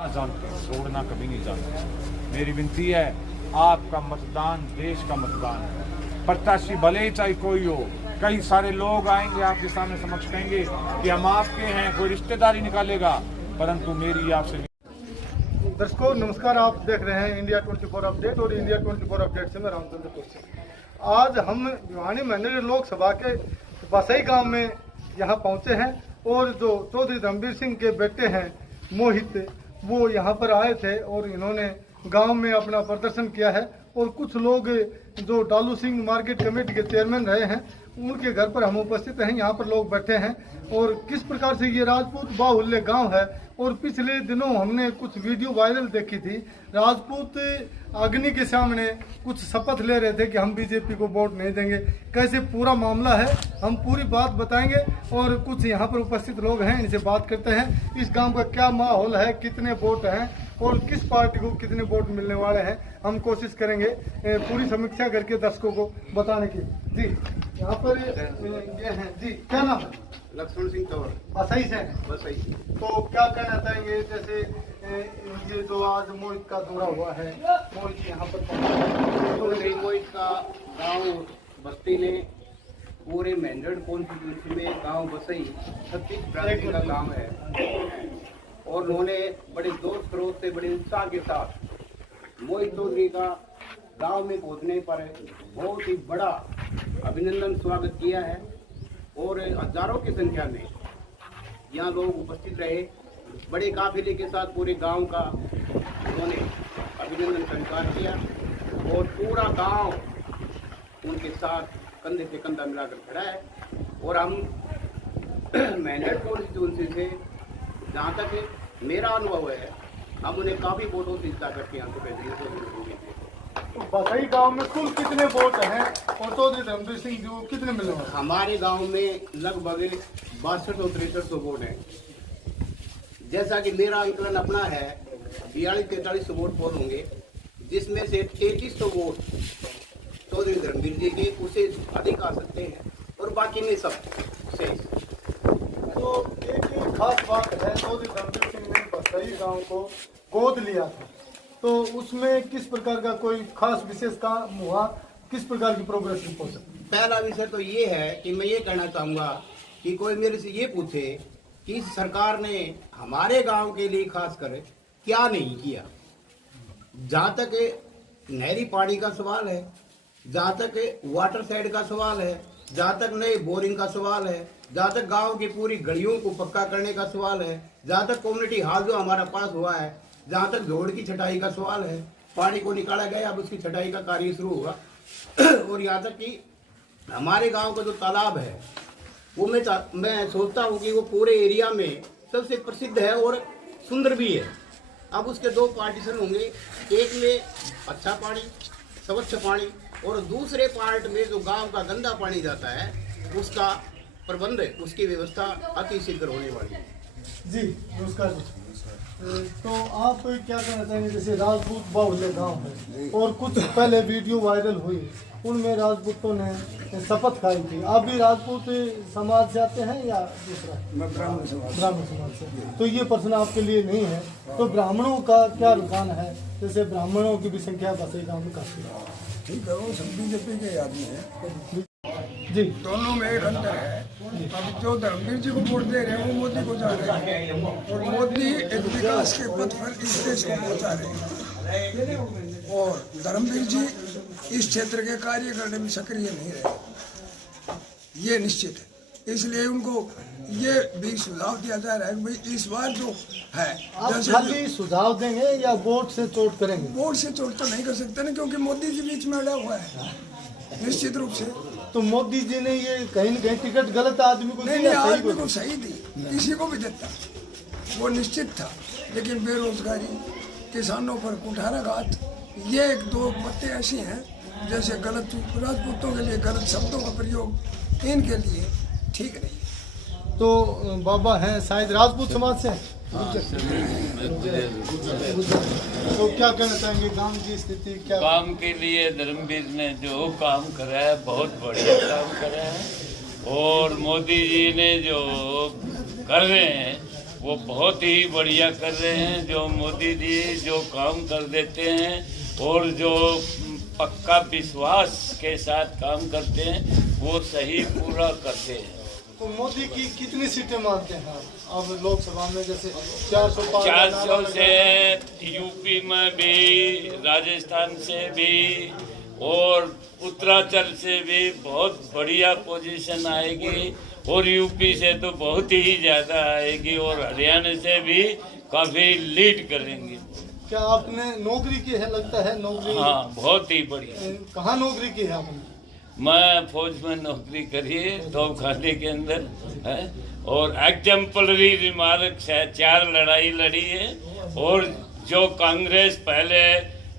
जानते, छोड़ना कभी नहीं जानते। मेरी विनती है, आपका मतदान देश का मतदान है। प्रत्याशी भले ही चाहे कोई हो, कई सारे लोग आएंगे आपके सामने समक्ष कहेंगे कि हम आपके हैं, कोई रिश्तेदारी निकालेगा, परंतु मेरी आपसे। दर्शकों नमस्कार, आप देख रहे हैं इंडिया 24 अपडेट और इंडिया 24 अपडेट से मैं रामचंद्र कौशिक। आज हम भिवानी मंडल लोकसभा के बसई गांव में यहां पहुंचे हैं और जो चौधरी धर्मवीर सिंह के बेटे हैं मोहित, वो यहां पर आए थे और इन्होंने गांव में अपना प्रदर्शन किया है। और कुछ लोग जो डालू सिंह मार्केट कमेटी के चेयरमैन रहे हैं, उनके घर पर हम उपस्थित हैं। यहाँ पर लोग बैठे हैं और किस प्रकार से ये राजपूत बाहुल्य गांव है। और पिछले दिनों हमने कुछ वीडियो वायरल देखी थी, राजपूत अग्नि के सामने कुछ शपथ ले रहे थे कि हम बीजेपी को वोट नहीं देंगे। कैसे पूरा मामला है हम पूरी बात बताएंगे और कुछ यहाँ पर उपस्थित लोग हैं, इनसे बात करते हैं। इस गांव का क्या माहौल है, कितने वोट हैं और किस पार्टी को कितने वोट मिलने वाले हैं, हम कोशिश करेंगे पूरी समीक्षा करके दर्शकों को बताने की। जी यहाँ पर ये हैं जी, क्या नाम है? लक्ष्मण सिंह तंवर। बसई से? बसई। तो क्या कहना चाहेंगे, जैसे ये जो आज मोहित का दौरा हुआ है, मोहित यहाँ पर मोहित का गांव बस्ती ने पूरे मेंढर कॉन्स्टिट्यूंसी में गांव बसई 36 ब्रांच का गांव है और उन्होंने बड़े जोर शोर से बड़े उत्साह के साथ मोहित चौधरी का गांव में पहुंचने पर बहुत ही बड़ा अभिनंदन स्वागत किया है और हजारों की संख्या में यहाँ लोग उपस्थित रहे। बड़े काफिले के साथ पूरे गांव का उन्होंने अभिनंदन स्वीकार किया और पूरा गांव उनके साथ कंधे से कंधा मिलाकर खड़ा है। और हम मेंढर कॉन्स्टिट्यूंसी से जहाँ तक मेरा अनुभव है, हम उन्हें काफी वोटों से जिता करके यहाँ से प्रेसिडेंट। तो बसई गांव में कुल कितने वोट हैं और चौधरी धर्मवीर सिंह जी कितने मिले हैं? हमारे गांव में लगभग 6200-6300 वोट हैं। जैसा कि मेरा आंकलन अपना है 42-43 वोट पोल होंगे, जिसमें से 3300 वोट चौधरी धर्मवीर जी के, उसे अधिक आ सकते हैं और बाकी में सब शेष। तो एक खास बात है, चौधरी धर्मवीर सिंह ने बसई गांव को गोद लिया था, तो उसमें किस प्रकार का कोई खास विशेष काम हुआ, किस प्रकार की प्रोग्रेस रिपोर्ट? पहला विषय तो ये है कि मैं ये कहना चाहूँगा कि कोई मेरे से ये पूछे कि सरकार ने हमारे गांव के लिए खासकर क्या नहीं किया। जहाँ तक नहरी पानी का सवाल है, जहाँ तक वाटर साइड का सवाल है, जहाँ तक नए बोरिंग का सवाल है, जहाँ तक गांव की पूरी गलियों को पक्का करने का सवाल है, जहाँ तक कम्युनिटी हॉल जो हमारा पास हुआ है, जहाँ तक जोड़ की छटाई का सवाल है, पानी को निकाला गया, अब उसकी छटाई का कार्य शुरू होगा। और यहाँ तक कि हमारे गांव का जो तालाब है वो मैं सोचता हूँ कि वो पूरे एरिया में सबसे प्रसिद्ध है और सुंदर भी है। अब उसके दो पार्टीशन होंगे, एक में अच्छा पानी, स्वच्छ पानी, और दूसरे पार्ट में जो गांव का गंदा पानी जाता है उसका प्रबंध, उसकी व्यवस्था अति शीघ्र होने वाली है। जी नमस्कार जी। तो आप क्या कहना चाहेंगे, जैसे राजपूत बाहुल्य गांव है और कुछ पहले वीडियो वायरल हुई, उनमें राजपूतों ने शपथ खाई थी। आप भी राजपूत समाज से आते हैं या दूसरा? मैं ब्राह्मण समाज से। तो ये प्रश्न आपके लिए नहीं है। तो ब्राह्मणों का क्या रुझान है, जैसे ब्राह्मणों की भी संख्या बसई गाँव में काफी है? ठीक है, वो सब बीजेपी के आदमी है जी। दोनों में एक अंतर है। अब जो धर्मवीर जी को वोट दे रहे हैं वो मोदी को जा रहे हैं और मोदी एक विकास के पथ पर इस देश को पहुंचा रहे हैं और धर्मवीर जी इस क्षेत्र के कार्य करने में सक्रिय नहीं रहे, ये निश्चित है। इसलिए उनको ये भी सुझाव दिया जा रहा है कि भाई इस बार जो है, आप खाली सुझाव देंगे या वोट से चोट करेंगे? वोट से चोट तो नहीं कर सकते ना, क्योंकि मोदी जी बीच में अड़ा हुआ है निश्चित रूप से। तो मोदी जी ने ये कहीं न कहीं टिकट गलत आदमी को नहीं, आदमी को सही दी, किसी को भी देता, वो निश्चित था। लेकिन बेरोजगारी, किसानों पर कुठाराघात, ये एक दो बातें ऐसी हैं जैसे गलत राजपूतों के लिए गलत शब्दों का प्रयोग इनके लिए ठीक नहीं है। तो बाबा हैं शायद राजपूत समाज से। तो क्या कहना चाहेंगे गांव की स्थिति क्या? काम के लिए धर्मवीर ने जो काम करा है बहुत बढ़िया काम करा है और मोदी जी ने जो कर रहे हैं वो बहुत ही बढ़िया कर रहे हैं। जो मोदी जी जो काम कर देते हैं और जो पक्का विश्वास के साथ काम करते हैं वो सही पूरा करते हैं। तो मोदी की कितनी सीटें मानते हैं अब लोकसभा में? जैसे 400 से यूपी में भी, राजस्थान से भी और उत्तराखंड से भी बहुत बढ़िया पोजीशन आएगी और यूपी से तो बहुत ही ज़्यादा आएगी और हरियाणा से भी काफ़ी लीड करेंगे। क्या आपने नौकरी की है? लगता है नौकरी। हाँ, बहुत ही बढ़िया। कहाँ नौकरी की है आपने? मैं फौज में नौकरी करी है, तोपखाने के अंदर है और एग्जाम्पलरी रिमार्क से 4 लड़ाई लड़ी है। और जो कांग्रेस पहले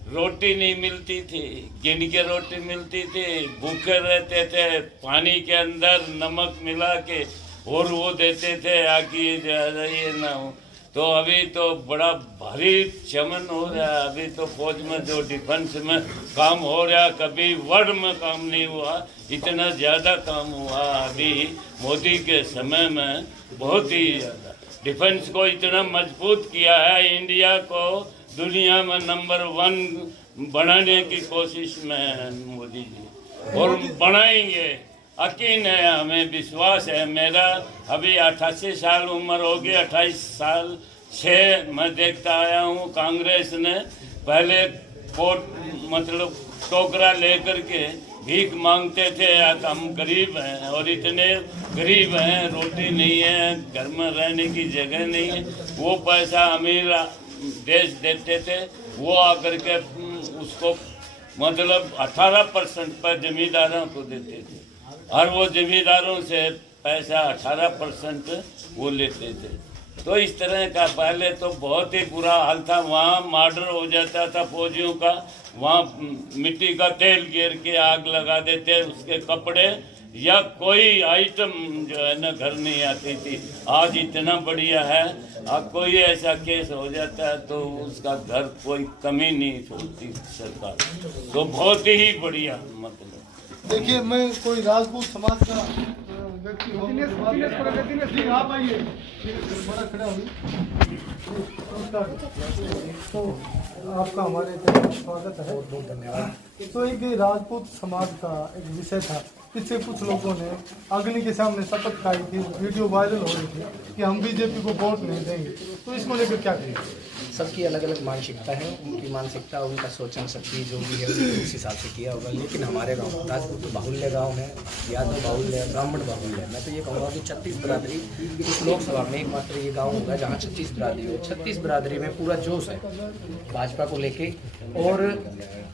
रोटी नहीं मिलती थी, गिन के रोटी मिलती थी, भूखे रहते थे, पानी के अंदर नमक मिला के और वो देते थे आकि ये ना हो, तो अभी तो बड़ा भारी चमन हो रहा है। अभी तो फौज में जो डिफेंस में काम हो रहा है, कभी वर्ल्ड में काम नहीं हुआ, इतना ज़्यादा काम हुआ अभी मोदी के समय में। बहुत ही ज़्यादा डिफेंस को इतना मजबूत किया है, इंडिया को दुनिया में नंबर 1 बनाने की कोशिश में है मोदी जी, और बनाएंगे। यकीन है, हमें विश्वास है। मेरा अभी 88 साल उम्र हो गई। 28 साल से मैं देखता आया हूँ कांग्रेस ने पहले कोट मतलब टोकरा लेकर के भीख मांगते थे। हम गरीब हैं और इतने गरीब हैं, रोटी नहीं है, घर में रहने की जगह नहीं है, वो पैसा अमीर देश देते थे, वो आकर के उसको मतलब 18% पर जमींदारों को देते थे और वो जमींदारों से पैसा 18% वो लेते थे। तो इस तरह का पहले तो बहुत ही बुरा हाल था। वहाँ मर्डर हो जाता था फौजियों का, वहाँ मिट्टी का तेल गिर के आग लगा देते, उसके कपड़े या कोई आइटम जो है ना घर नहीं आती थी। आज इतना बढ़िया है, अब कोई ऐसा केस हो जाता है तो उसका घर कोई कमी नहीं छोड़ती सरकार, तो बहुत ही बढ़िया। मतलब देखिए, मैं कोई राजपूत समाज का व्यक्ति हूँ। जी आप आइए, बड़ा खड़ा हुई। तो आपका हमारे स्वागत है, बहुत बहुत धन्यवाद। तो एक राजपूत समाज का एक विषय था, पीछे कुछ लोगों ने अग्नि के सामने शपथ खाई थी, वीडियो वायरल हो रही थी कि हम बीजेपी को वोट नहीं देंगे, तो इसको लेकर क्या कहेंगे? सबकी अलग अलग मानसिकता है, उनकी मानसिकता, उनका सोचन शक्ति जो भी है उस हिसाब से किया होगा। लेकिन हमारे गांव राजपूत बाहुल्य गांव है, यादव बाहुल्य, ब्राह्मण बाहुल्य। मैं तो ये कहूँगा कि 36 बिरादरी इस लोकसभा में एकमात्र ये गांव होगा जहां 36 बिरादरी हो। 36 बिरादरी में पूरा जोश है भाजपा को लेके, और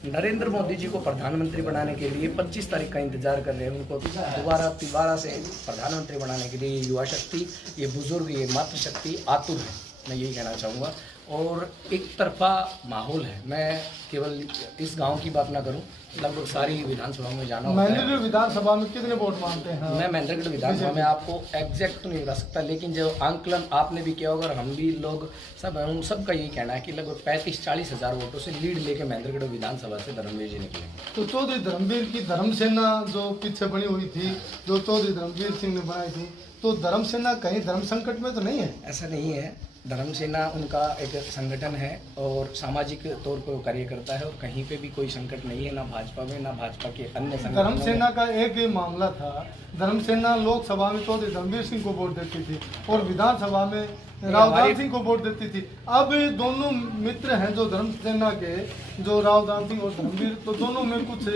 नरेंद्र मोदी जी को प्रधानमंत्री बनाने के लिए 25 तारीख का इंतजार कर रहे हैं। उनको दोबारा से प्रधानमंत्री बनाने के लिए युवा शक्ति, ये बुजुर्ग, ये मातृशक्ति आतुर है, मैं यही कहना चाहूँगा। और एक तरफा माहौल है। मैं केवल इस गांव की बात ना करूं, लगभग सारी विधानसभा में जाना होता है। महेंद्रगढ़ विधानसभा में कितने वोट मानते हैं? मैं महेंद्रगढ़ विधानसभा में आपको एग्जैक्ट तो नहीं बता सकता, लेकिन जो आंकलन आपने भी किया होगा और हम भी लोग सब हैं, उन सबका यही कहना है कि लगभग 35-40 हज़ार वोटों से लीड लेके महेंद्रगढ़ विधानसभा से धर्मवीर जी निकले। तो चौधरी धर्मवीर की धर्म सेना जो पीछे बनी हुई थी, जो चौधरी धर्मवीर सिंह ने बनाई थी, तो धर्म सेना कहीं धर्म संकट में तो नहीं है? ऐसा नहीं है। धर्म सेना उनका एक संगठन है और सामाजिक तौर पर कार्य करता है, और कहीं पे भी कोई संकट नहीं है, ना भाजपा में ना भाजपा के अन्य संगठनों में। धर्म सेना का एक ही मामला था, धर्म सेना लोकसभा में चौधरी धर्मवीर सिंह को वोट देती थी और विधानसभा में रावदान सिंह को वोट देती थी। अब दोनों मित्र हैं जो धर्म सेना के, जो रावदान सिंह और धर्मवीर, तो दोनों में कुछ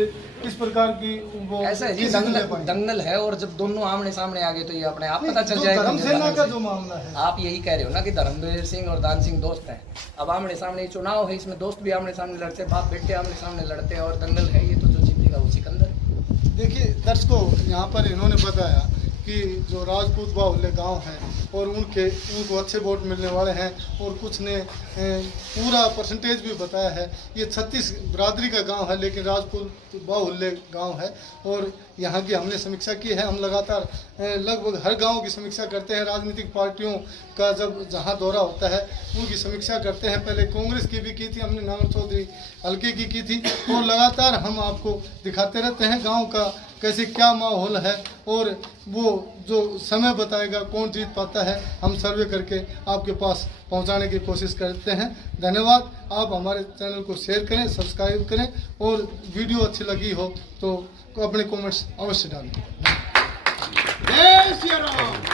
इस प्रकार की वो ऐसा है जी, दंगल है, और जब दोनों आमने सामने आ गए तो ये अपने आप पता चल जाएगा। धर्म सेना का जो मामला है, आप यही कह रहे हो ना कि धर्मवीर सिंह और दान सिंह दोस्त हैं। अब आमने सामने चुनाव है, इसमें दोस्त भी आमने सामने लड़ते हैं, बाप बेटे आमने सामने लड़ते हैं, और दंगल है ये तो जो जीतेगा वो सिकंदर। देखिए दर्शकों, यहाँ पर इन्होंने बताया कि जो राजपूत बाहुल्य गांव हैं और उनको अच्छे वोट मिलने वाले हैं, और कुछ ने पूरा परसेंटेज भी बताया है। ये 36 बिरादरी का गांव है, लेकिन राजपूत बाहुल्य गांव है, और यहाँ की हमने समीक्षा की है। हम लगातार लगभग हर गांव की समीक्षा करते हैं। राजनीतिक पार्टियों का जब जहाँ दौरा होता है उनकी समीक्षा करते हैं। पहले कांग्रेस की भी की थी हमने, नागर चौधरी हल्के की थी, और लगातार हम आपको दिखाते रहते हैं गाँव का कैसे क्या माहौल है, और वो जो समय बताएगा कौन जीत पाता है। आता है हम सर्वे करके आपके पास पहुंचाने की कोशिश करते हैं। धन्यवाद। आप हमारे चैनल को शेयर करें, सब्सक्राइब करें और वीडियो अच्छी लगी हो तो अपने कमेंट्स अवश्य डालें। जय श्री राम।